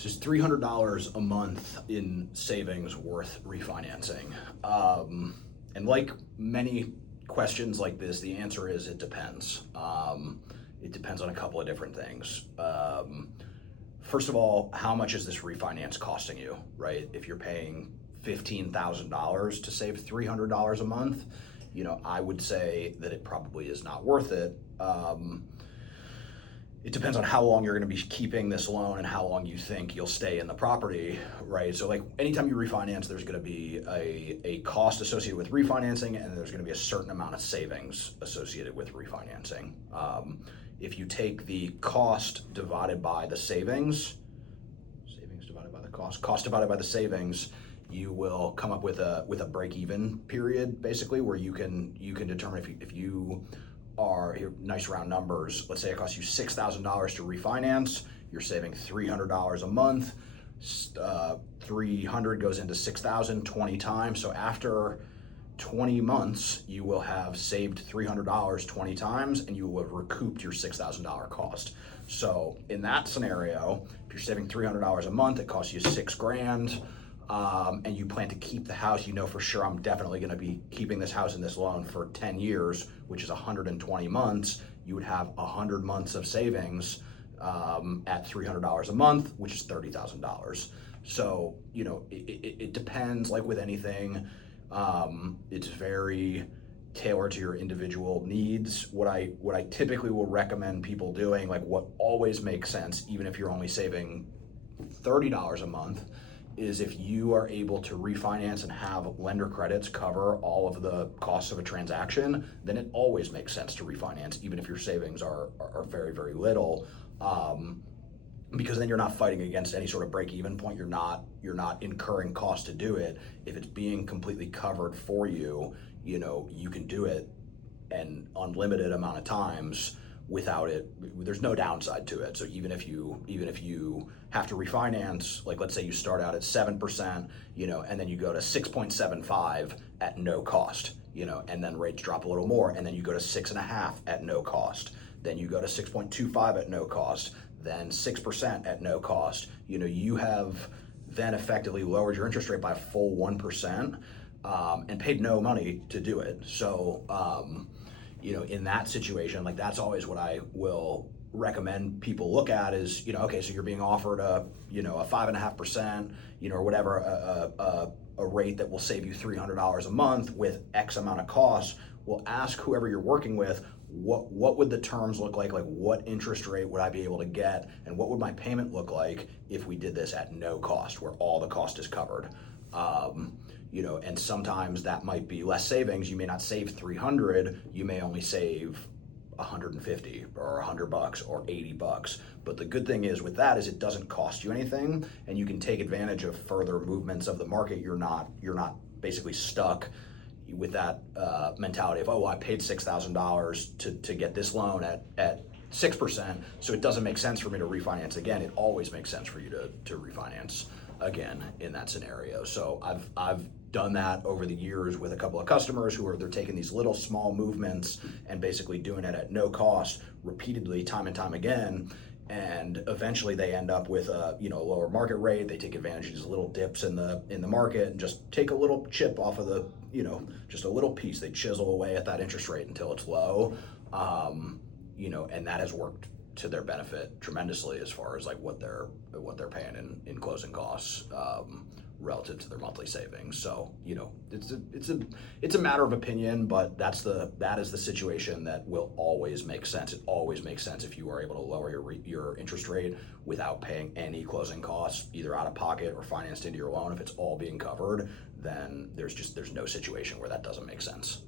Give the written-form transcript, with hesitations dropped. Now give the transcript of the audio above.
Just $300 a month in savings worth refinancing. And like many questions like this, the answer is it depends. It depends on a couple of different things. First of all, how much is this refinance costing you, right? If you're paying $15,000 to save $300 a month, I would say that it probably is not worth it. It depends on how long you're going to be keeping this loan and how long you think you'll stay in the property, right? So like anytime you refinance, there's going to be a cost associated with refinancing, and there's going to be a certain amount of savings associated with refinancing. If you take the cost divided by the savings divided by the cost divided by the savings, you will come up with a break-even period, basically, where you can determine if you are, here, nice round numbers, let's say it costs you $6,000 to refinance, you're saving $300 a month, 300 goes into 6,000 20 times, so after 20 months, you will have saved $300 20 times, and you will have recouped your $6,000 cost. So in that scenario, if you're saving $300 a month, it costs you $6,000, and you plan to keep the house, for sure I'm definitely going to be keeping this house in this loan for 10 years, which is 120 months. You would have 100 months of savings at $300 a month, which is $30,000. So, it depends, like with anything. It's very tailored to your individual needs. What I typically will recommend people doing, like what always makes sense, even if you're only saving $30 a month, is if you are able to refinance and have lender credits cover all of the costs of a transaction, then it always makes sense to refinance, even if your savings are very, very little, because then you're not fighting against any sort of break-even point. You're not incurring costs to do it. If it's being completely covered for you, you can do it an unlimited amount of times without it. There's no downside to it. So even if you have to refinance, like let's say you start out at 7%, and then you go to 6.75 at no cost, and then rates drop a little more, and then you go to 6.5 at no cost, then you go to 6.25 at no cost, then 6% at no cost. You have then effectively lowered your interest rate by a full 1%, and paid no money to do it. So in that situation, like that's always what I will recommend people look at is, okay, so you're being offered a 5.5%, or whatever, a rate that will save you $300 a month with X amount of costs. Well, ask whoever you're working with, what would the terms look like what interest rate would I be able to get, and what would my payment look like if we did this at no cost, where all the cost is covered. And sometimes that might be less savings. You may not save 300, you may only save 150 or $100 or $80. But the good thing is with that is it doesn't cost you anything, and you can take advantage of further movements of the market. You're not basically stuck with that mentality of, oh, well, I paid $6,000 to get this loan at 6%, so it doesn't make sense for me to refinance again. It always makes sense for you to refinance again in that scenario. So I've done that over the years with a couple of customers they're taking these little small movements and basically doing it at no cost repeatedly, time and time again, and eventually they end up with a lower market rate. They take advantage of these little dips in the market and just take a little chip off of the just a little piece. They chisel away at that interest rate until it's low, and that has worked to their benefit tremendously as far as like what they're paying in closing costs relative to their monthly savings. So it's a matter of opinion, but that is the situation that will always make sense. It always makes sense if you are able to lower your interest rate without paying any closing costs, either out of pocket or financed into your loan. If it's all being covered, then there's no situation where that doesn't make sense.